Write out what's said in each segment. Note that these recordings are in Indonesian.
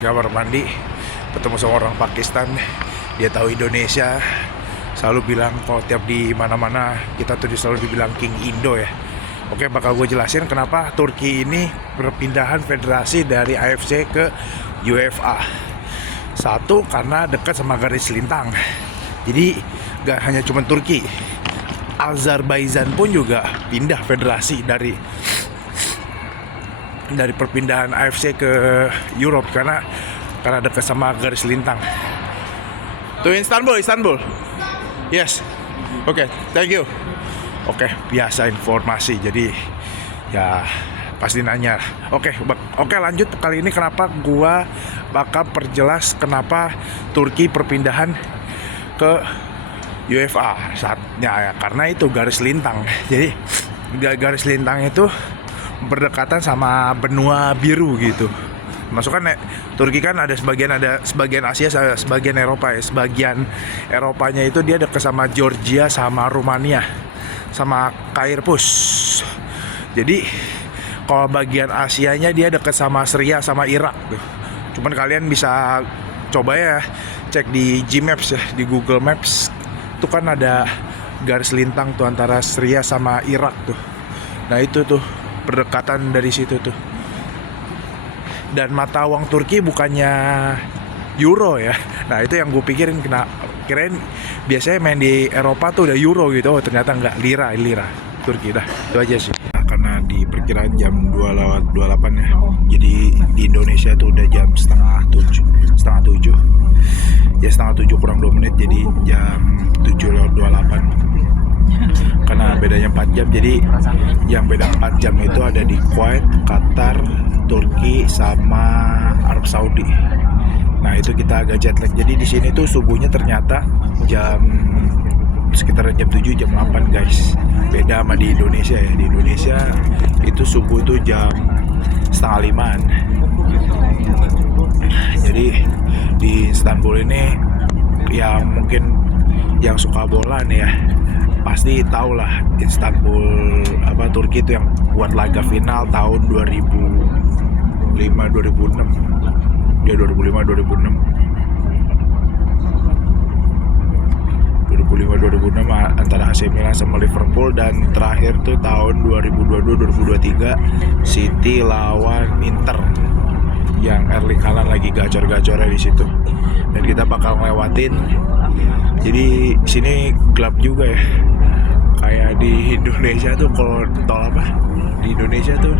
Kamar mandi ketemu sama orang Pakistan, dia tahu Indonesia, selalu bilang kalau tiap di mana-mana kita tuh selalu dibilang King Indo ya. Oke, bakal gue jelasin kenapa Turki ini perpindahan federasi dari AFC ke UEFA. Satu, karena dekat sama garis lintang. Jadi gak hanya cuma Turki, Azerbaijan pun juga pindah federasi dari perpindahan AFC ke Europe karena dekat sama garis lintang. Tuh Istanbul. Yes. Oke, thank you. Oke, biasa informasi. Jadi ya pasti nanya. Oke, lanjut kali ini kenapa gua bakal perjelas kenapa Turki perpindahan ke UEFA saatnya ya, karena itu garis lintang. Jadi garis lintang itu berdekatan sama benua biru gitu. Masuk kan Turki kan ada sebagian Asia, sebagian Eropa ya. Sebagian Eropanya itu dia dekat sama Georgia, sama Rumania, sama Cyprus. Jadi kalau bagian Asianya dia dekat sama Syria sama Irak tuh. Cuman kalian bisa coba ya cek di Gmaps ya, di Google Maps. Itu kan ada garis lintang tuh antara Syria sama Irak tuh. Nah itu tuh berdekatan dari situ tuh. Dan mata uang Turki bukannya euro ya. Nah itu yang gue pikirin, kirain biasanya main di Eropa tuh udah euro gitu. Oh ternyata enggak, lira Turki dah. Itu aja sih. Nah, karena di perkiraan jam 2:28 ya. Jadi di Indonesia tuh udah jam setengah tujuh. Ya setengah 7 kurang 2 menit, jadi jam 7:28. Karena bedanya 4 jam, jadi yang beda 4 jam itu ada di Kuwait, Qatar, Turki, sama Arab Saudi. Nah itu kita agak jet lag. Jadi di sini tuh subuhnya ternyata sekitar jam 7, jam 8 guys. Beda sama di Indonesia ya. Di Indonesia itu subuh itu jam 4:30. Jadi di Istanbul ini yang mungkin yang suka bola nih ya pasti tahu lah Istanbul Turki itu yang buat laga final tahun 2005 2006 dia 2005 antara AC Milan sama Liverpool, dan terakhir tuh tahun 2022-2023 City lawan Inter yang Erling Haaland lagi gacor-gacornya di situ, dan kita bakal ngelewatin. Jadi sini gelap juga ya, kayak di Indonesia tuh kalau tol di Indonesia tuh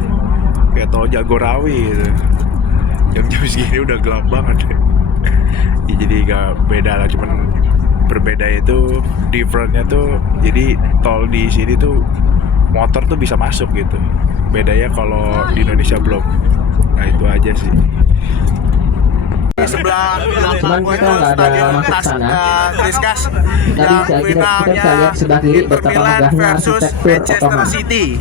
kayak tol Jagorawi gitu. Jam-jam segini udah gelap banget ya, jadi gak beda lah, cuman berbeda itu differentnya tuh. Jadi tol di sini tuh motor tuh bisa masuk gitu, bedanya kalau di Indonesia belum. Nah itu aja sih. Di sebelah belakang gue itu stadion Triskas yang finalnya Inter Milan versus Manchester City,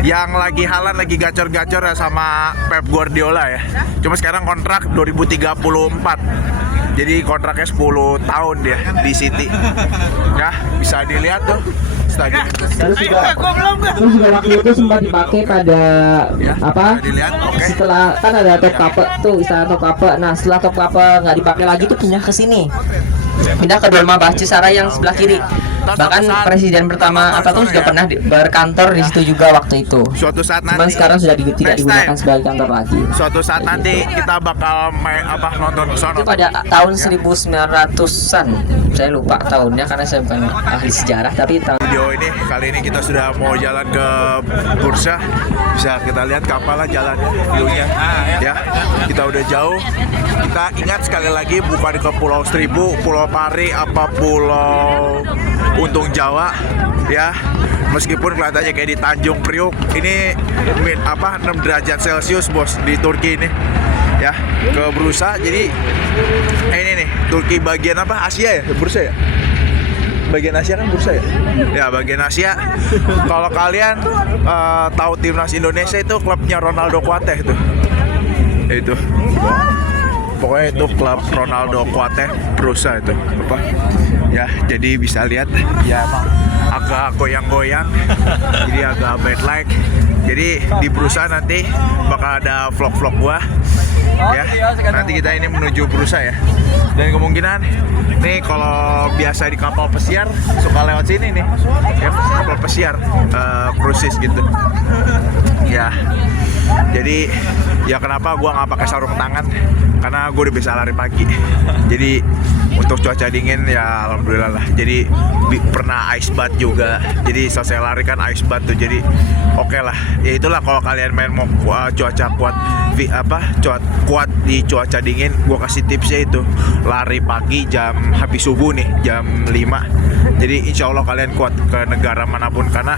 yang lagi Haaland lagi gacor-gacor ya sama Pep Guardiola ya. Cuma sekarang kontrak 2034, jadi kontraknya 10 tahun dia di City ya. Bisa dilihat tuh stadion. Terus juga waktu itu sempat dipakai pada ya, dilihat, setelah kan ada Topkapi tuh, istana Topkapi. Nah setelah Topkapi nggak dipakai lagi tuh pindah ke sini, pindah ke Dolmabahçesaray yang sebelah kiri. Bahkan presiden pertama tuh sudah pernah berkantor di situ juga waktu itu. Suatu saat cuman nanti sekarang sudah tidak digunakan sebagai kantor lagi. Suatu saat nanti kita bakal nonton ke sana. Itu pada tahun 1900-an. Saya lupa tahunnya karena saya bukan ahli sejarah, tapi video ini kali ini kita sudah mau jalan ke Bursa. Bisa kita lihat kapalnya jalannya, view-nya ya. Kita udah jauh. Kita ingat sekali lagi bukan ke Pulau Seribu, Pulau Pari, apa Pulau Untung Jawa ya. Meskipun kelihatannya kayak di Tanjung Priok, ini 6 derajat Celcius bos di Turki ini ya. Ke Bursa, jadi ini nih Turki bagian Asia ya, Bursa ya. Bagian Asia kan Bursa ya? Ya bagian Asia. Kalau kalian tahu timnas Indonesia itu klubnya Ronaldo Kuateh itu. Pokoknya pokoknya itu klub Ronaldo Kuate Brusa itu apa ya, jadi bisa lihat ya emang agak goyang-goyang jadi agak bad like. Jadi di Brusa nanti bakal ada vlog-vlog gua ya, nanti kita ini menuju Brusa ya, dan kemungkinan nih kalau biasa di kapal pesiar suka lewat sini nih ya, kapal pesiar cruises gitu ya. Jadi ya kenapa gua nggak pakai sarung tangan, karena gue udah bisa lari pagi. Jadi untuk cuaca dingin ya alhamdulillah lah. Jadi pernah ice bath juga, jadi selesai lari kan ice bath tuh, jadi oke lah. Ya itulah kalau kalian main mau cuaca kuat kuat di cuaca dingin, gue kasih tipsnya itu lari pagi jam habis subuh nih, jam 5. Jadi insya Allah kalian kuat ke negara manapun, karena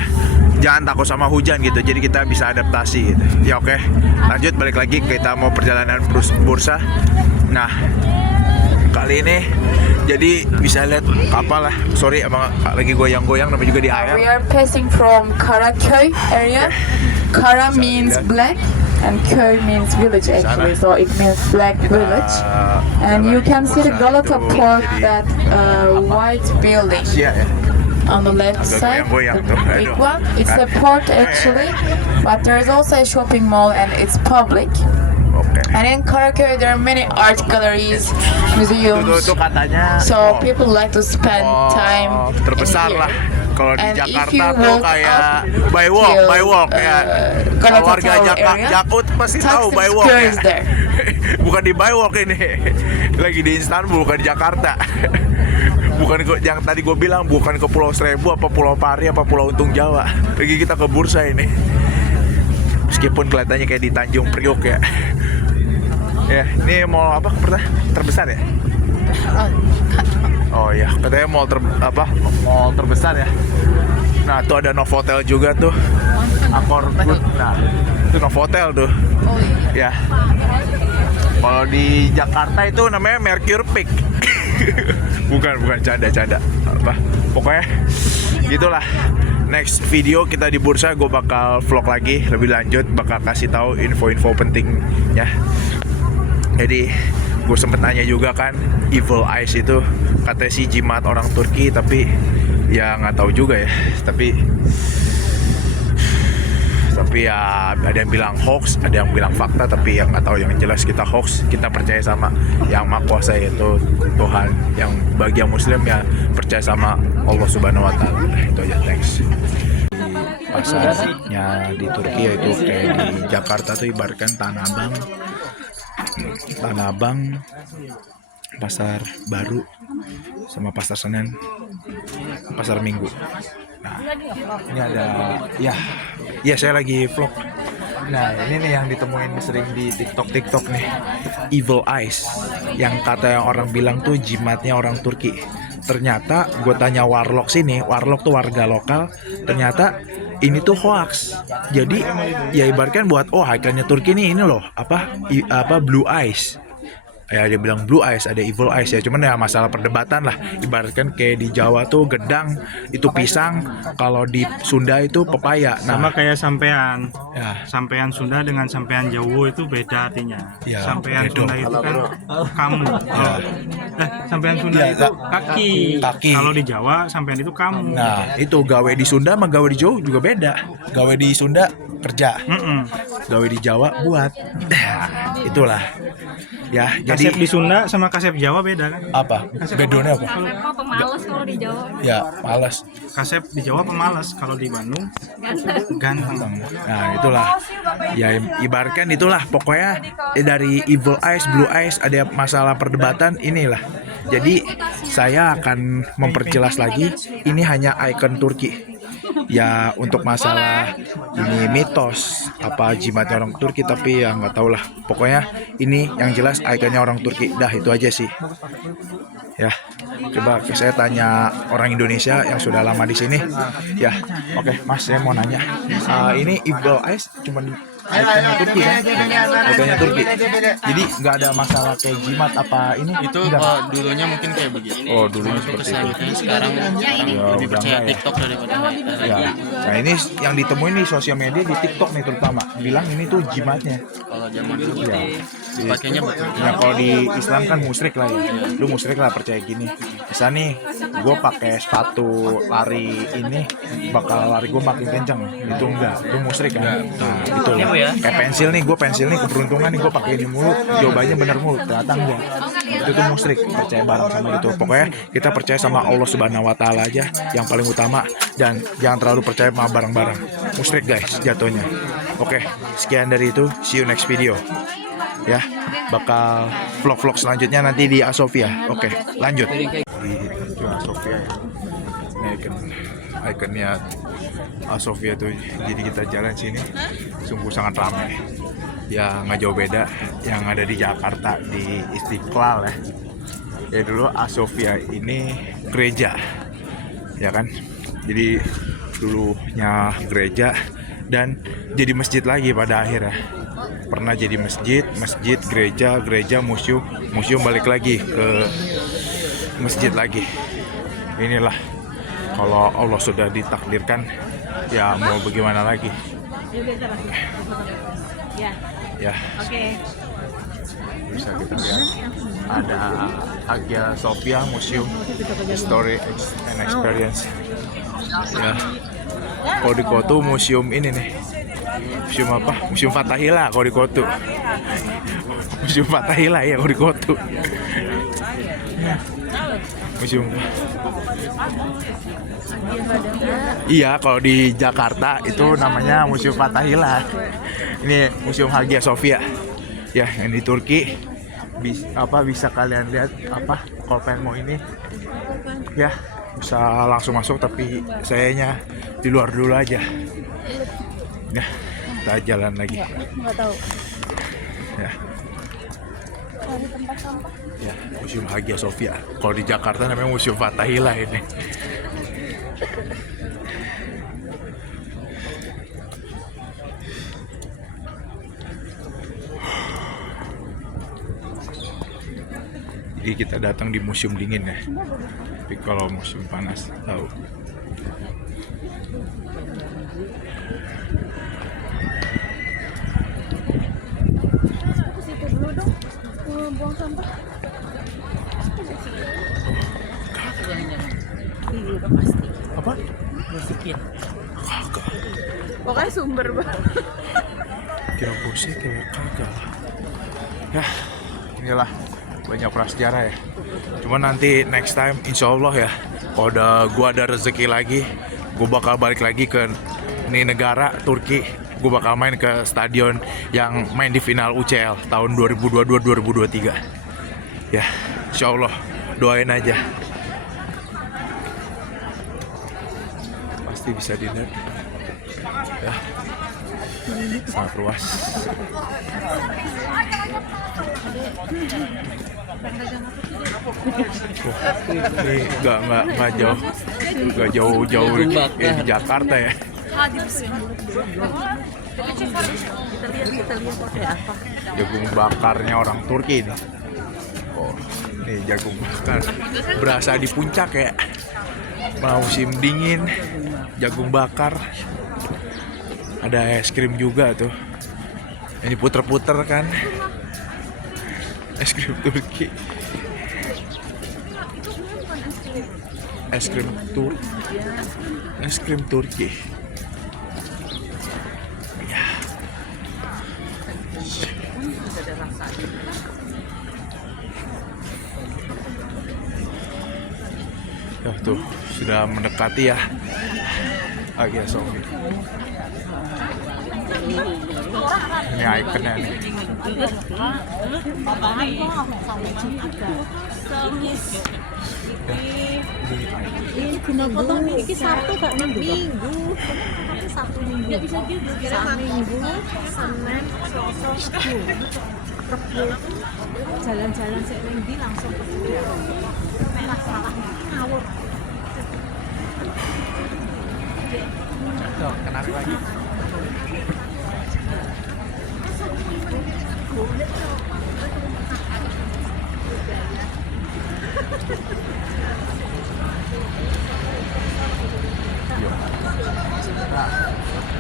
jangan takut sama hujan gitu, jadi kita bisa adaptasi gitu ya. Oke, lanjut balik lagi, kita mau perjalanan bursa. Nah kali ini jadi bisa lihat kapal lah, sorry emang lagi goyang-goyang namanya juga di air. We are passing from Karaköy area. Kara means black and Köy means village actually, so it means black village. And you can see the Galata port, that white building Ya, ya. on the left side, goyang-goyang the tuh. big Aduh. one. It's a port actually, but there is also a shopping mall and it's public. Oke. And in Karaköy there are many art galleries, museums. Itu katanya So people like to spend time terbesar in lah. here. Kalau di And if Jakarta you tuh walk kayak up by walk till, ya. Galata Kalau warga Tower area, Jakut pasti tahu Taksim by walk Square ya. is there. Bukan di by walk ini. Lagi di Istanbul, bukan di Jakarta. Bukan ke, yang tadi gue bilang bukan ke Pulau Seribu apa Pulau Pari apa Pulau Untung Jawa. Lagi kita ke bursa ini. Meskipun kelihatannya kayak di Tanjung Priok ya. Ya, ini mall apa terbesar ya? Oh iya, katanya mall terbesar ya. Nah, tuh ada Novotel juga tuh. Accor Good. Nah, itu Novotel tuh. Ya. Kalau di Jakarta itu namanya Mercure Peak. bukan canda. Pokoknya gitulah. Next video kita di bursa, gue bakal vlog lagi lebih lanjut, bakal kasih tahu info-info penting ya. Jadi gue sempet nanya juga kan, Evil Eyes itu katanya sih jimat orang Turki, tapi ya nggak tahu juga ya. Tapi ya ada yang bilang hoax, ada yang bilang fakta, tapi yang nggak tahu, yang jelas kita hoax. Kita percaya sama yang Maha Kuasa, yaitu Tuhan. Yang bagi yang Muslim ya percaya sama Allah Subhanahu Wa Taala. Itu aja, thanks. Pasarnya di Turki yaitu kayak di Jakarta tuh ibaratkan Tanah Abang, Pasar Baru, sama Pasar Senen, Pasar Minggu. Nah, ini ada, ya saya lagi vlog. Nah, ini nih yang ditemuin sering di TikTok nih, Evil Eyes, yang kata orang bilang tuh jimatnya orang Turki. Ternyata gue tanya warlock sini, warlock tuh warga lokal, ternyata ini tuh hoax. Jadi ya ibaratkan buat ikannya Turki nih, ini loh apa Blue Eyes. Ya dia bilang Blue Eyes, ada Evil Eyes ya. Cuman ya masalah perdebatan lah. Ibaratkan kayak di Jawa tuh gedang itu pisang, kalau di Sunda itu pepaya. Nah, sama kayak sampean. Ya. Sampean Sunda dengan sampean Jawa itu beda artinya. Ya, Sampean beda. Sunda itu kan kamu. Ya. Sampean Sunda Ya, itu kaki. Kalau di Jawa sampean itu kamu. Nah, itu gawe di Sunda sama gawe di Jawa juga beda. Gawe di Sunda kerja, gawe di Jawa buat. Itulah. Ya, jadi Kasep di Sunda sama kasep Jawa beda kan? apa? Bedanya apa? Apa pemalas kalau di Jawa? Ya, malas. Kasep di Jawa pemalas, kalau di Bandung ganteng. Nah, itulah. Ya, ibaratkan itulah. Pokoknya dari Evil Eyes, Blue Eyes ada masalah perdebatan inilah. Jadi saya akan memperjelas lagi. Ini hanya ikon Turki. Ya untuk masalah ini mitos apa jimatnya orang Turki, tapi ya nggak tahu lah. Pokoknya ini yang jelas ikonnya orang Turki. Dah itu aja sih. Ya, coba saya tanya orang Indonesia yang sudah lama di sini. Ya, oke, Mas, saya mau nanya. Ini Evil Eyes cuman ikonnya Turki kan? Ikonnya Turki. Jadi nggak ada masalah kayak jimat apa ini? Itu Enggak. dulunya mungkin kayak begitu. Oh, dulunya Untuk seperti itu. keselanjutnya sekarang lebih udah percaya enggak ya. TikTok daripada Ya. Nah ini yang ditemuin nih sosial media di TikTok nih terutama. Bilang ini tuh jimatnya. kalau zaman dulu Ya. pakainya betul. Ya kalau di Islam kan musyrik lah ya. Lu musyrik lah percaya gini. Misal nih, gue pakai sepatu lari ini bakal lari gue makin kencang. Itu enggak, itu musyrik kan. Nah, itu kayak pensil nih, gue pensil nih keberuntungan nih gue pakai ini mulu. Jawabannya bener mulu, ternyata enggak. Itu tuh musyrik, percaya bareng sama itu. Pokoknya kita percaya sama Allah Subhanahu Wa Taala aja yang paling utama dan jangan terlalu percaya sama barang-barang. Musyrik guys jatuhnya. Oke, sekian dari itu. See you next video. Ya, bakal vlog-vlog selanjutnya nanti di Asofia. Oke, lanjut. Di Asofia ya. Ini ikonnya Asofia tuh. Jadi kita jalan sini sungguh sangat ramai. Ya nggak jauh beda yang ada di Jakarta di Istiqlal ya. Ya dulu Asofia ini gereja, ya kan. Jadi dulunya gereja dan jadi masjid lagi pada akhirnya. Pernah jadi masjid, gereja, museum balik lagi ke masjid lagi. Inilah kalau Allah sudah ditakdirkan, ya mau bagaimana lagi. Ya. Bisa kita lihat ada Hagia Sophia Museum History and Experience. Ya. Kalau di Kotu museum ini nih. Museum apa? Museum Fathahillah kalau di Kotu. Museum Fathahillah ya kalau di Kotu. Museum. Iya, kalau di Jakarta itu namanya Museum Fathahillah. Ini Museum Hagia Sophia. Ya, yang di Turki. Bisa kalian lihat kalau pengen mau ini. Ya, bisa langsung masuk tapi sayanya di luar dulu aja. Ya, kita jalan lagi. Ya. Ya, Museum Hagia Sophia. Kalau di Jakarta namanya Museum Fathahillah ini. Jadi kita datang di museum dingin ya. Tapi kalau museum panas tahu. Buang sampah. Apa? Sedikit. Kagak. Pokoknya sumber banget. Kira musik kayak kagak. Ya, inilah banyak prasejarah ya. Cuma nanti next time insya Allah ya, kalau gua ada rezeki lagi, gua bakal balik lagi ke negara Turki. Gua bakal main ke stadion yang main di final UCL tahun 2022-2023. Ya, insya Allah doain aja. Pasti bisa dilihat. Ya, sangat luas. Ini nggak jauh di Jakarta ya. Jagung bakarnya orang Turki ini. Oh, ini jagung bakar. Berasa di puncak ya. Musim dingin, jagung bakar. Ada es krim juga tuh. Ini puter-puter kan. Es krim Turki. Es krim Turki. Ya. Ya tuh sudah mendekati ya Hagia Sophia. Ini ikonnya nih. Potong ini Sabtu gak Minggu. Sabtu Minggu. Gak bisa juga. Minggu, Senin, Selasa, Rabu. Jalan-jalan di langsung ke studio. Masalah ngawur. Tuh, kenapa lagi?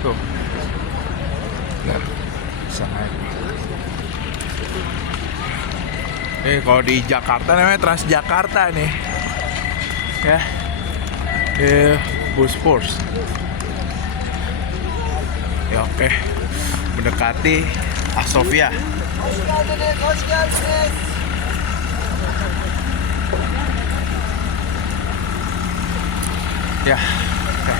Tuh. Nah, bisa naik. Kalau di Jakarta namanya Transjakarta nih. Ya. Bus Force. Ya oke. Mendekati Asofia. Ya. Oke.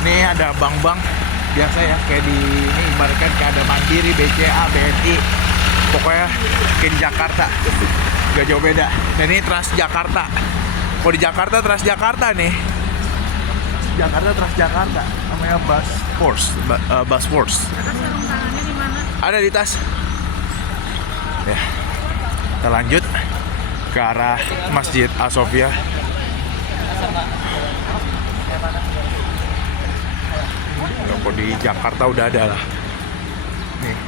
Ini ada bank-bank biasa ya, kayak di ini ibaratkan kayak ada Mandiri, BCA, BNI. Pokoknya kayak di Jakarta. Gak jauh beda. Dan ini Transjakarta. Kalau di Jakarta Transjakarta nih. Transjakarta namanya Bus Force. Bus Force. Sarung tangannya di mana? Ada di tas. Ya. Kita lanjut ke arah Masjid Asofia. Kalau di Jakarta udah ada lah. Nih.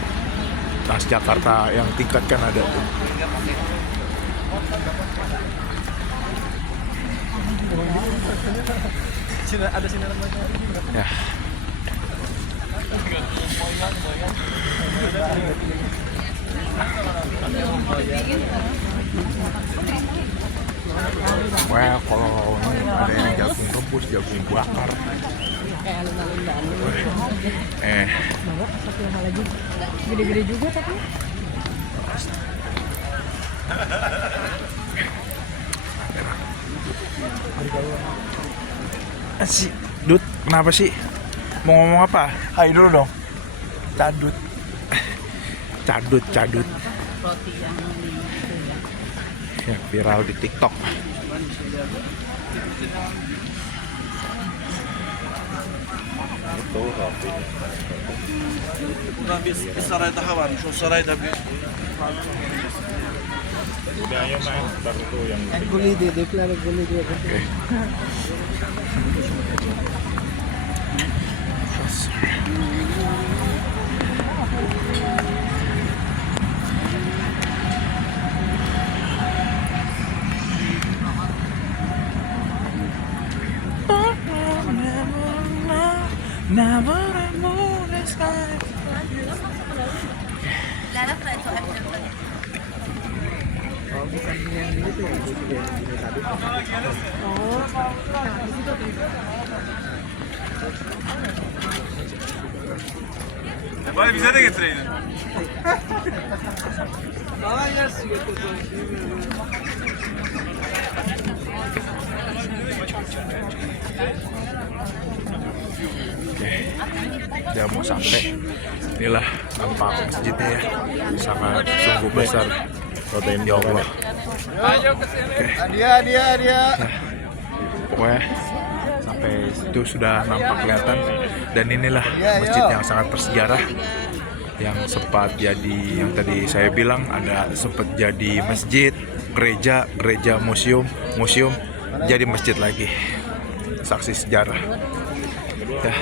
Transjakarta yang tingkat kan ada tuh. Ya. Wah, kalau ini ada yang jagung rebus, jagung bakar. Gede-gede juga tapi. Si Dut, kenapa sih? Mau ngomong apa? Hai dulu dong. Cadut. Cadut. Ya, viral di TikTok. Bize de getireydin. Udah mau sampai. Inilah nampak masjidnya ya. Sangat sungguh besar. Ya Allah. Dia. Pokoknya sampai situ sudah nampak kelihatan. Dan inilah masjid yang sangat bersejarah, yang sempat jadi, yang tadi saya bilang ada sempat jadi masjid, gereja, museum, jadi masjid lagi. Saksi sejarah. Ya.